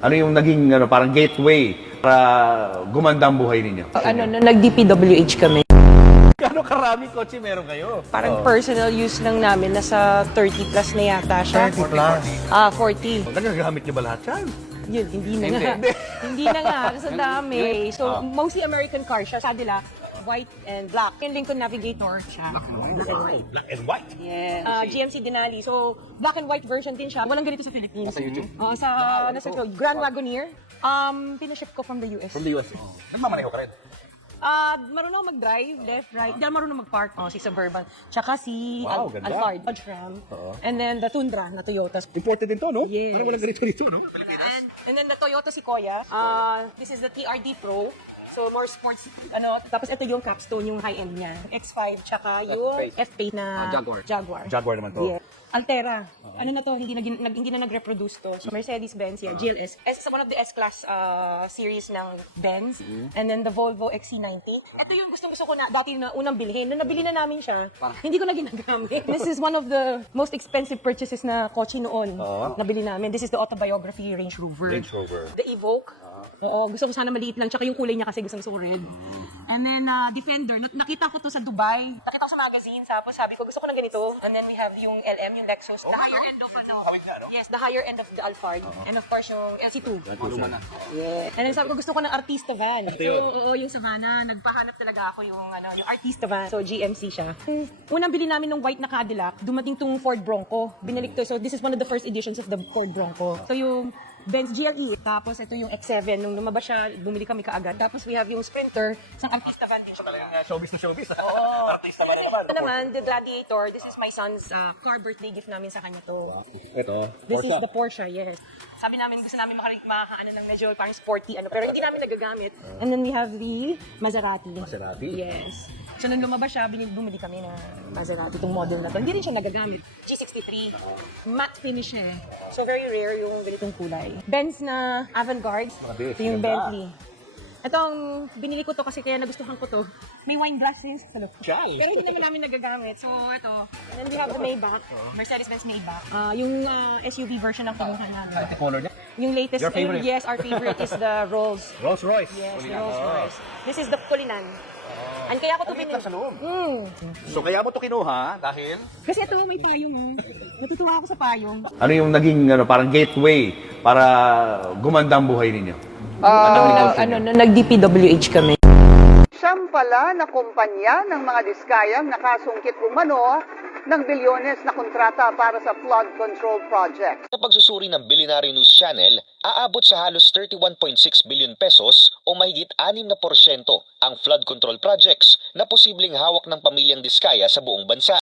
Ano yung naging parang gateway para gumanda ang buhay ninyo? Nag-DPWH kami. Gano'ng karaming kotse meron kayo? Parang personal use lang namin, nasa 30 plus na yata siya. 30 plus? 40. Nagagamit niyo ba lahat yan? Yun, hindi na nga. Hindi na nga, sa dami. So, mostly American car siya. Sa nila, white and black. Yung Lincoln Navigator siya. Black and white. Black and white? Yes. GMC Denali. So, black and white version din siya. Walang ganito sa Philippines. Nasa YouTube? Oo, nasa Grand Wagoneer. Pinaship ko from the US. From the US? Nagmamaneho ka rin? Marunong mag-drive, left, right. Hindi marunong mag-park. Si Suburban. Tsaka si Ganda. Alphard, Dodge Ram. And then the Tundra na Toyota. Imported din to, no? Yes. Parang walang ganito dito, no? And then the Toyota Sequoia. This is the TRD Pro. So more sports, tapos ito yung capstone, yung high-end niya. X5, tsaka yung F-Pace na Jaguar. Jaguar naman to. Yeah. Altera. Ano na to, hindi na nag-reproduce to. So Mercedes-Benz, yeah, GLS. One of the S-Class series ng Benz. And then the Volvo XC90. Ito yung gustong-gusto ko na dati na unang bilhin. Nung nabili na namin siya, hindi ko na ginagamit. This is one of the most expensive purchases na kotse noon. Nabili namin. This is the autobiography Range Rover. Range Rover. The Evoque. Oo, gusto ko sana maliit lang. Tsaka yung kulay niya kasi gusto ko red. And then, Defender. Nakita ko to sa Dubai. Nakita ko sa magazine. Tapos sabi ko, gusto ko ng ganito. And then we have yung LM, yung Lexus. The higher end of Yes, the higher end of the Alphard. And of course, yung LC2. Yeah. And then sabi ko, gusto ko ng Artista van. So, yung Savannah, nagpahanap talaga ako yung Artista van. So, GMC siya. Unang bili namin ng white na Cadillac, dumating tong Ford Bronco. Binalik to. So, this is one of the first editions of the Ford Bronco. So, yung Benz GLE. Tapos ito yung X7. Nung lumabas siya, bumili kami kaagad. Tapos we have yung Sprinter. Isang Artista van din siya. Showbiz na showbiz. Artista ba rin naman? Ito naman, the Gladiator. This is my son's car birthday gift namin sa kanya to. Ito, This is the Porsche, yes. Sabi namin, gusto namin makakaano ng medyo parang sporty, pero hindi namin nagagamit. And then we have the Maserati. Maserati? Yes. So nung lumabas siya, bumili kami ng Maserati, itong model na to. Hindi rin siya nagagamit. G63. Matte finish siya. So very rare yung ganitong kulay. Benz na Avantgarde. Ito yung Bentley. Itong binili ko to kasi kaya nagustuhan ko to. May wine glasses. Pero hindi naman namin nagagamit. So ito. And then we have the Maybach. Mercedes-Benz Maybach. Yung SUV version ng kinuha namin. Ito color niya? Yung latest. Your favorite? Yes, our favorite is the Rolls. Rolls Royce? Yes, the Rolls Royce. This is the Cullinan. And kaya ko to binili. Sa loob. So kaya mo to kinuha dahil? Kasi ito may payong. Natutuwa ako sa payong. Ano yung naging parang gateway para gumanda ang buhay ninyo? Nag-DPWH kami. Siyam pala na kumpanya ng mga diskayang nakasungkit umano ng bilyones na kontrata para sa flood control project. Sa pagsusuri ng Billionaire News Channel, aabot sa halos 31.6 billion pesos o mahigit 6% ang flood control projects na posibleng hawak ng pamilyang Diskaya sa buong bansa.